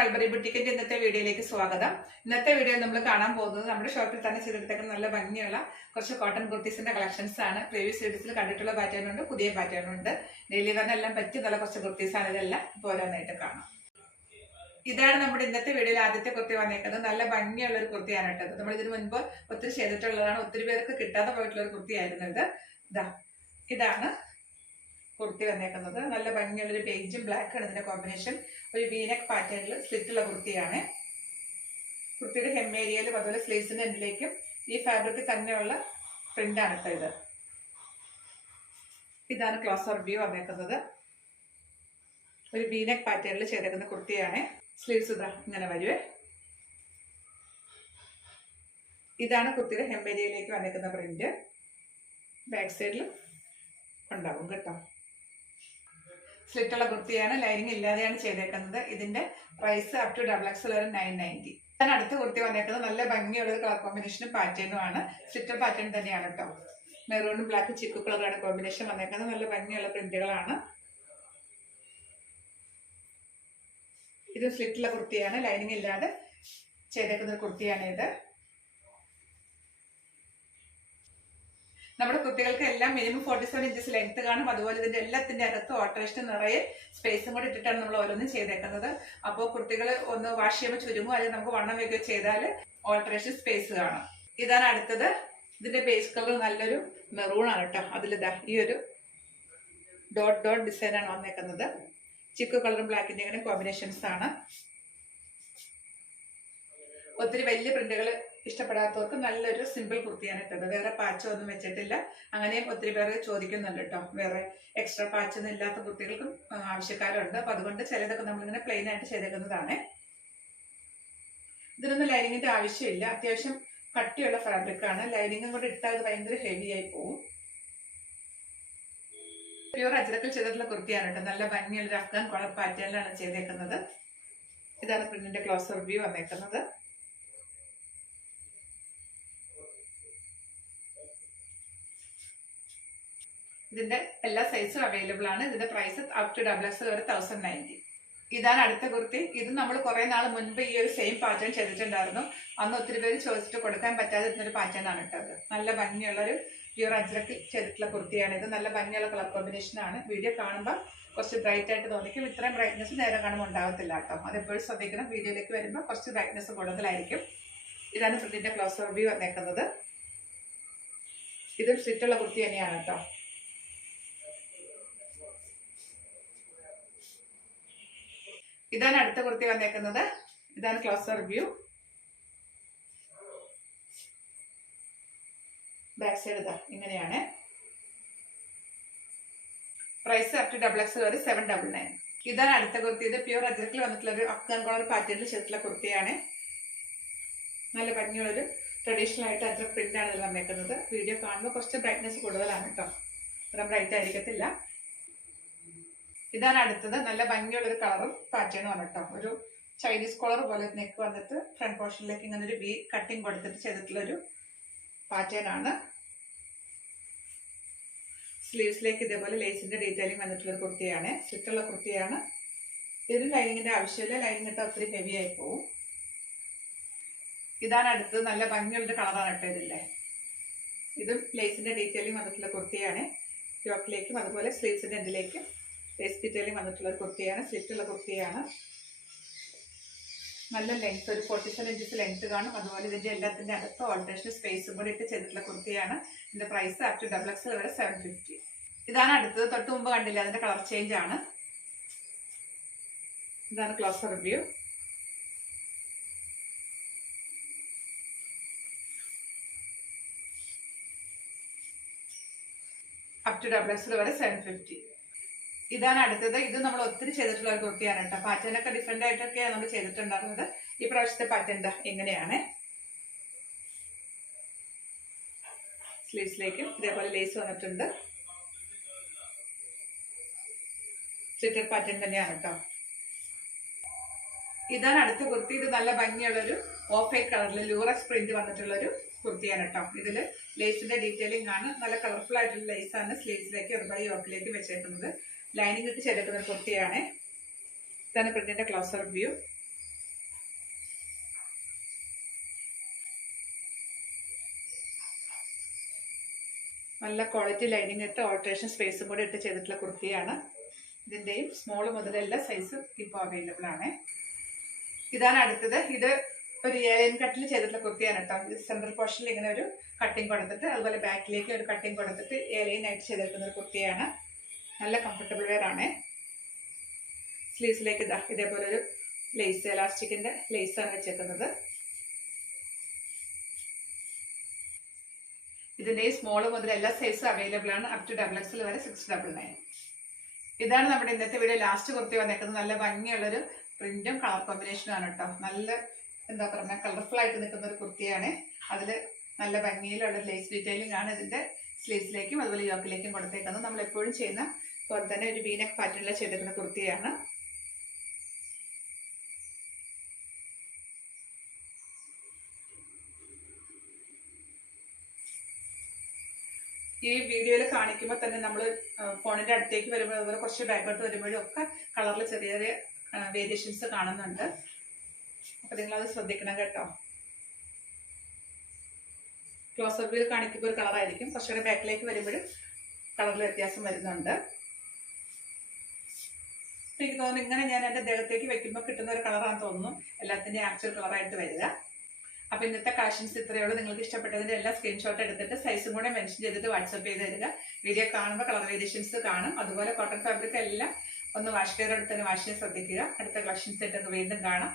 Mulberry ബുട്ടിക്കിന്റെ ഇന്നത്തെ വീഡിയോയിലേക്ക് സ്വാഗതം. ഇന്നത്തെ വീഡിയോയിൽ നമ്മൾ കാണാൻ പോകുന്നത് നമ്മുടെ ഷോപ്പിൽ തന്നെ ചെയ്തെടുത്തേക്കുന്ന നല്ല ഭംഗിയുള്ള കുറച്ച് കോട്ടൺ കുർത്തീസിന്റെ കളക്ഷൻസ് ആണ്. പ്രീവിയസ് വീഡിയോസിൽ കണ്ടിട്ടുള്ള പാറ്റേൺ ഉണ്ട്, പുതിയ പാറ്റേൺ ഉണ്ട്. ഡെയിലി തന്നെ എല്ലാം പറ്റിയ നല്ല കുറച്ച് കുർത്തീസ് ആണ്. ഇതെല്ലാം ഇപ്പോൾ ഓരോന്നായിട്ട് കാണാം. ഇതാണ് നമ്മുടെ ഇന്നത്തെ വീഡിയോയിൽ ആദ്യത്തെ കുർത്തി വന്നേക്കുന്നത്. നല്ല ഭംഗിയുള്ള ഒരു കുർത്തിയാണ് കേട്ടത്. നമ്മൾ ഇതിന് മുൻപ് ഒത്തിരി ചെയ്തിട്ടുള്ളതാണ്. ഒത്തിരി പേർക്ക് കിട്ടാതെ പോയിട്ടുള്ള ഒരു കുർത്തിയായിരുന്നു ഇത്. ഇതാണ് കുർത്തി വന്നേക്കുന്നത്. നല്ല ഭംഗിയുള്ളൊരു ബേജും ബ്ലാക്ക് ആണ് ഇതിന്റെ കോമ്പിനേഷൻ. ഒരു വീനക്ക് പാറ്റേണിൽ സ്ലിറ്റുള്ള കുർത്തിയാണ്. കുർത്തിയുടെ ഹെം ഏരിയയിലും അതുപോലെ സ്ലീവ്സിന്റെ എൻഡിലേക്കും ഈ ഫാബ്രിക് തന്നെയുള്ള പ്രിന്റാണ് കേട്ടോ ഇത്. ഇതാണ് ക്ലോസർ വ്യൂ വന്നേക്കുന്നത്. ഒരു വീനക്ക് പാറ്റേണിൽ ചെയ്തേക്കുന്ന കുർത്തിയാണ്. സ്ലീവ്സ് ഇങ്ങനെ വരുവേ. ഇതാണ് കുർത്തിയുടെ ഹെം ഏരിയയിലേക്ക് വന്നേക്കുന്ന പ്രിന്റ്. ബാക്ക് സൈഡിൽ ഉണ്ടാവും കേട്ടോ. സ്ലിറ്റുള്ള കുർത്തിയാണ്. ലൈനിങ് ഇല്ലാതെയാണ് ചെയ്തേക്കുന്നത്. ഇതിന്റെ പ്രൈസ് അപ് ടു XXL വരെ 990. ഞാൻ അടുത്ത കുർത്തി വന്നേക്കുന്നത് നല്ല ഭംഗിയുള്ള കളർ കോമ്പിനേഷനും പാറ്റേണും ആണ്. സ്ലിറ്റർ പാറ്റേൺ തന്നെയാണ് കേട്ടോ. മെറൂണും ബ്ലാക്ക് ചിക്കു കളറാണ് കോമ്പിനേഷൻ വന്നേക്കുന്നത്. നല്ല ഭംഗിയുള്ള പ്രിന്റുകളാണ്. ഇത് സ്ലിറ്റുള്ള കുർത്തിയാണ്. ലൈനിങ് ഇല്ലാതെ ചെയ്തേക്കുന്ന ഒരു കുർത്തിയാണ് ഇത്. നമ്മുടെ കുട്ടികൾക്ക് എല്ലാം മിനിമം 47 ഇഞ്ചസ് ലെങ്ത് കാണും. അതുപോലെ ഇതിന്റെ എല്ലാത്തിന്റെ അകത്ത് ഓൾട്ടറേഷൻ നിറയെ സ്പേസും കൂടി ഇട്ടിട്ടാണ് നമ്മൾ ഓരോന്നും ചെയ്തേക്കുന്നത്. അപ്പോൾ കുട്ടികൾ ഒന്ന് വാഷ് ചെയ്യുമ്പോൾ ചുരുങ്ങും, അല്ലെങ്കിൽ നമുക്ക് വണ്ണം വയ്ക്കുകയോ ചെയ്താൽ ഓൾട്ടറേഷൻ സ്പേസ് കാണും. ഇതാണ് അടുത്തത്. ഇതിന്റെ ബേസ് കളർ നല്ലൊരു മെറൂൺ ആണ് കേട്ടോ. അതിലിതാ ഈ ഒരു ഡോട്ട് ഡോട്ട് ഡിസൈൻ ആണ് വന്നേക്കുന്നത്. ചിക്കു കളറും ബ്ലാക്കിന്റെ അങ്ങനെ കോമ്പിനേഷൻസ് ആണ്. ഒത്തിരി വലിയ പ്രിന്റുകൾ ഇഷ്ടപ്പെടാത്തവർക്ക് നല്ലൊരു സിമ്പിൾ കുർത്തിയാണ് ഇട്ടത്. വേറെ പാച്ച് ഒന്നും വെച്ചിട്ടില്ല. അങ്ങനെയും ഒത്തിരി പേര് ചോദിക്കുന്നുണ്ട് കേട്ടോ. വേറെ എക്സ്ട്രാ പാച്ച് ഒന്നും ഇല്ലാത്ത കുർത്തികൾക്കും ആവശ്യക്കാരുണ്ട്. അപ്പൊ അതുകൊണ്ട് ചിലതൊക്കെ നമ്മളിങ്ങനെ പ്ലെയിൻ ആയിട്ട് ചെയ്തേക്കുന്നതാണ്. ഇതിനൊന്നും ലൈനിങ്ങിന്റെ ആവശ്യമില്ല. അത്യാവശ്യം കട്ടിയുള്ള ഫാബ്രിക് ആണ്. ലൈനിങ്ങും കൂടെ ഇട്ടാൽ അത് ഭയങ്കര ഹെവി ആയി പോകും. പ്യൂർ അജ്രക്കിൽ ചെയ്തിട്ടുള്ള കുർത്തിയാണ് കേട്ടോ. നല്ല ഭംഗിയുള്ള അഫ്ഗാൻ കോളർ പാറ്റേണിലാണ് ചെയ്തേക്കുന്നത്. ഇതാണ് പ്രിന്റിന്റെ ക്ലോസർ വ്യൂ വന്നേക്കുന്നത്. ഇതിന്റെ എല്ലാ സൈസും അവൈലബിൾ ആണ്. ഇതിന്റെ പ്രൈസ് അപ് ടു XXL വരെ 1090. ഇതാണ് അടുത്ത കുർത്തി. ഇത് നമ്മൾ കുറെ നാൾ മുൻപ് ഈ ഒരു സെയിം പാറ്റേൺ ചെയ്തിട്ടുണ്ടായിരുന്നു. അന്ന് ഒത്തിരി പേര് ചോദിച്ചിട്ട് കൊടുക്കാൻ പറ്റാതെ ഇരുന്നൊരു പാറ്റേൺ ആണ് ഇട്ടത്. നല്ല ഭംഗിയുള്ള ഒരു പ്യൂർ അജ്രക്കിൽ ചെയ്തിട്ടുള്ള കുർത്തിയാണ് ഇത്. നല്ല ഭംഗിയുള്ള കളർ കോമ്പിനേഷൻ ആണ്. വീഡിയോ കാണുമ്പോൾ കുറച്ച് ബ്രൈറ്റ് ആയിട്ട് തോന്നിക്കും. ഇത്രയും ബ്രൈറ്റ്നസ് നേരെ കാണുമ്പോൾ ഉണ്ടാകത്തില്ല കേട്ടോ. അതെപ്പോഴും ശ്രദ്ധിക്കണം. വീഡിയോയിലേക്ക് വരുമ്പോൾ കുറച്ച് ബ്രൈറ്റ്നസ് കൂടുതലായിരിക്കും. ഇതാണ് പ്രിന്റിന്റെ ക്ലോസർ വ്യൂ വന്നേക്കുന്നത്. ഇതും സ്ലിറ്റുള്ള കുർത്തി തന്നെയാണ് കേട്ടോ. ഇതാണ് അടുത്ത കുർത്തി വന്നേക്കുന്നത്. ഇതാണ് ക്ലോസർ വ്യൂ. ബാക്ക് സൈഡ് ഇങ്ങനെയാണ്. പ്രൈസ് അപ് ടു XXL വരെ 799. ഇതാണ് അടുത്ത കുർത്തി. ഇത് പ്യൂർ അജ്രക്കിൽ വന്നിട്ടുള്ള ഒരു അഫ്ഗാൻ കോളർ പാറ്റേണിൽ ചെയ്തിട്ടുള്ള കുർത്തിയാണ്. നല്ല ഭംഗിയുള്ളൊരു ട്രഡീഷണൽ ആയിട്ട് അജ്രക് പ്രിന്റ് ആണ് ഇതിൽ വന്നേക്കുന്നത്. വീഡിയോ കാണുമ്പോൾ കുറച്ച് ബ്രൈറ്റ്നസ് കൂടുതലാണ് കേട്ടോ. ഇത്ര ബ്രൈറ്റ് ആയിരിക്കത്തില്ല. ഇതാണ് അടുത്തത്. നല്ല ഭംഗിയുള്ളൊരു കളറും പാറ്റേണും ആണ് കേട്ടോ. ഒരു ചൈനീസ് കോളർ പോലെ നെക്ക് വന്നിട്ട് ഫ്രണ്ട് പോർഷനിലേക്ക് ഇങ്ങനെ ഒരു വി കട്ടിങ് കൊടുത്തിട്ട് ചെയ്തിട്ടുള്ള ഒരു പാറ്റേൺ ആണ്. സ്ലീവ്സിലേക്ക് ഇതേപോലെ ലേസിന്റെ ഡീറ്റെയിലിംഗ് വന്നിട്ടുള്ള ഒരു കുർത്തിയാണ്. സ്ലിറ്റുള്ള കുർത്തിയാണ്. ഇതിന് ലൈനിങ്ങിന്റെ ആവശ്യമില്ല. ലൈനിങ് ഇട്ട് ഒത്തിരി ഹെവി ആയി പോവും. ഇതാണ് അടുത്തത്. നല്ല ഭംഗിയുള്ളൊരു കളറാണ് കേട്ടോ ഇതില്ലേ. ഇതും ലേസിന്റെ ഡീറ്റെയിലിംഗ് വന്നിട്ടുള്ള കുർത്തിയാണ്. യോക്കിലേക്കും അതുപോലെ സ്ലീവ്സിന്റെ എൻഡിലേക്കും ലേസ് ഡീറ്റെയിലിംഗ് വന്നിട്ടുള്ള ഒരു കുർത്തിയാണ്. സ്ലിറ്റുള്ള കുർത്തിയാണ്. നല്ല ലെങ്ത്, ഒരു 47 ഇഞ്ചസ് ലെങ്ത് കാണും. അതുപോലെ ഇതിന്റെ എല്ലാത്തിന്റെ അകത്ത് ഓൾട്ടറേഷൻ സ്പേസും കൂടി ഇട്ട് ചെയ്തിട്ടുള്ള കുർത്തിയാണ്. ഇതിന്റെ പ്രൈസ് അപ് ടു XXL വരെ 750. ഇതാണ് അടുത്തത്. തൊട്ട് മുമ്പ് കണ്ടില്ല, അതിന്റെ കളർ ചേഞ്ച് ആണ്. ഇതാണ് closer view. Up to XXL വരെ 750. ഇതാണ് അടുത്തത്. ഇത് നമ്മൾ ഒത്തിരി ചെയ്തിട്ടുള്ള ഒരു കുർത്തിയാണ് കേട്ടോ. പാറ്റേണൊക്കെ ഡിഫറെന്റ് ആയിട്ടൊക്കെയാണ് നമ്മൾ ചെയ്തിട്ടുണ്ടായിരുന്നത്. ഈ പ്രാവശ്യത്തെ പാറ്റേൺ എങ്ങനെയാണ്. സ്ലീവ്സിലേക്കും ഇതേപോലെ ലേസ് വന്നിട്ടുണ്ട്. സ്ലിറ്റഡ് പാറ്റേൺ തന്നെയാണ് കേട്ടോ. ഇതാണ് അടുത്ത കുർത്തി. ഇത് നല്ല ഭംഗിയുള്ളൊരു ഓഫ് വൈറ്റ് കളറിൽ ലൂറക്സ് പ്രിന്റ് വന്നിട്ടുള്ളൊരു കുർത്തിയാണ് കേട്ടോ. ഇതില് ലേസിന്റെ ഡീറ്റെയിലിംഗ് ആണ്. നല്ല കളർഫുൾ ആയിട്ടുള്ള ലേസ് ആണ് സ്ലീവ്സിലേക്ക് അതുപോലെ യോക്കിലേക്ക് വെച്ചേക്കുന്നത്. ലൈനിങ് ഇട്ട് ചെയ്തേക്കുന്ന ഒരു കുർത്തിയാണ്. ഇതാണ് പ്രിന്റിന്റെ ക്ലോസർ വ്യൂ. നല്ല ക്വാളിറ്റി ലൈനിങ് ഇട്ട് ഓൾട്രേഷൻ സ്പേസും കൂടെ ഇട്ട് ചെയ്തിട്ടുള്ള കുർത്തിയാണ്. ഇതിൻ്റെയും സ്മോൾ മുതൽ എല്ലാ സൈസും ഇപ്പോൾ അവൈലബിൾ ആണ്. ഇതാണ് അടുത്തത്. ഇത് ഒരു ഏലൈൻ കട്ടിൽ ചെയ്തിട്ടുള്ള കുർത്തിയാണ് കേട്ടോ. ഇത് സെൻട്രൽ പോർഷനിൽ ഇങ്ങനെ ഒരു കട്ടിങ് കൊടുത്തിട്ട് അതുപോലെ ബാക്കിലേക്ക് ഒരു കട്ടിങ് കൊടുത്തിട്ട് ഏലൈൻ ആയിട്ട് ചെയ്തെടുക്കുന്ന ഒരു കുർത്തിയാണ്. നല്ല കംഫർട്ടബിൾ വെയർ ആണ്. സ്ലീവ്സിലേക്ക് ഇതേപോലെ ഒരു ലേസ്, എലാസ്റ്റിക്കിന്റെ ലേസാണ് വെച്ചേക്കുന്നത്. ഇതിന്റെ സ്മോൾ മുതൽ എല്ലാ സൈസും അവൈലബിൾ ആണ്. അപ് ടു XXL വരെ 699. ഇതാണ് നമ്മുടെ ഇന്നത്തെ വീഡിയോ ലാസ്റ്റ് കുർത്തി വന്നേക്കുന്നത്. നല്ല ഭംഗിയുള്ളൊരു പ്രിന്റും കളർ കോമ്പിനേഷനും ആണ് കേട്ടോ. നല്ല എന്താ പറയുക, കളർഫുൾ ആയിട്ട് നിൽക്കുന്ന ഒരു കുർത്തിയാണ്. അതിൽ നല്ല ഭംഗിയിലുള്ള ലേസ് ഡീറ്റെയിലിംഗ് ആണ് ഇതിന്റെ സ്ലീവ്സിലേക്കും അതുപോലെ യോക്കിലേക്കും കൊടുത്തേക്കുന്നത്. നമ്മൾ എപ്പോഴും ചെയ്യുന്ന പോലെ തന്നെ ഒരു വീനക്ക് പാറ്റേണിൽ ചെയ്തിരുന്ന കുർത്തിയാണ്. ഈ വീഡിയോയിൽ കാണിക്കുമ്പോൾ തന്നെ നമ്മൾ ഫോണിന്റെ അടുത്തേക്ക് വരുമ്പോൾ അതുപോലെ കുറച്ച് ബാക്കോട്ട് വരുമ്പോഴും ഒക്കെ കളറിൽ ചെറിയ ചെറിയ വേരിയേഷൻസ് കാണുന്നുണ്ട്. അപ്പൊ നിങ്ങളത് ശ്രദ്ധിക്കണം കേട്ടോ. ക്ലോസ് വ്യൂ കാണിക്കുമ്പോൾ ഒരു കളറായിരിക്കും, കുറച്ചുകൂടെ ബാക്കിലേക്ക് വരുമ്പോഴും കളറിൽ വ്യത്യാസം വരുന്നുണ്ട്. എനിക്ക് തോന്നുന്നു ഇങ്ങനെ ഞാൻ എൻ്റെ ദേഹത്തേക്ക് വെക്കുമ്പോൾ കിട്ടുന്ന ഒരു കളറാണെന്ന് തോന്നുന്നു എല്ലാത്തിൻ്റെയും ആക്ച്വൽ കളറായിട്ട് വരിക. അപ്പൊ ഇന്നത്തെ കളക്ഷൻസ് ഇത്രയേ ഉള്ളൂ. നിങ്ങൾക്ക് ഇഷ്ടപ്പെട്ടതിന്റെ എല്ലാ സ്ക്രീൻഷോട്ട് എടുത്തിട്ട് സൈസും കൂടെ മെൻഷൻ ചെയ്തിട്ട് വാട്സ്ആപ്പ് ചെയ്ത് തരിക. വീഡിയോ കാണുമ്പോൾ കളർ വേരിയേഷൻസ് കാണും. അതുപോലെ കോട്ടൺ ഫാബ്രിക് എല്ലാം ഒന്ന് വാഷ് കെയർ എടുത്തതിന് വാഷ് ചെയ്യാൻ ശ്രദ്ധിക്കുക. അടുത്ത കളക്ഷൻസ് ആയിട്ട് വീണ്ടും കാണാം.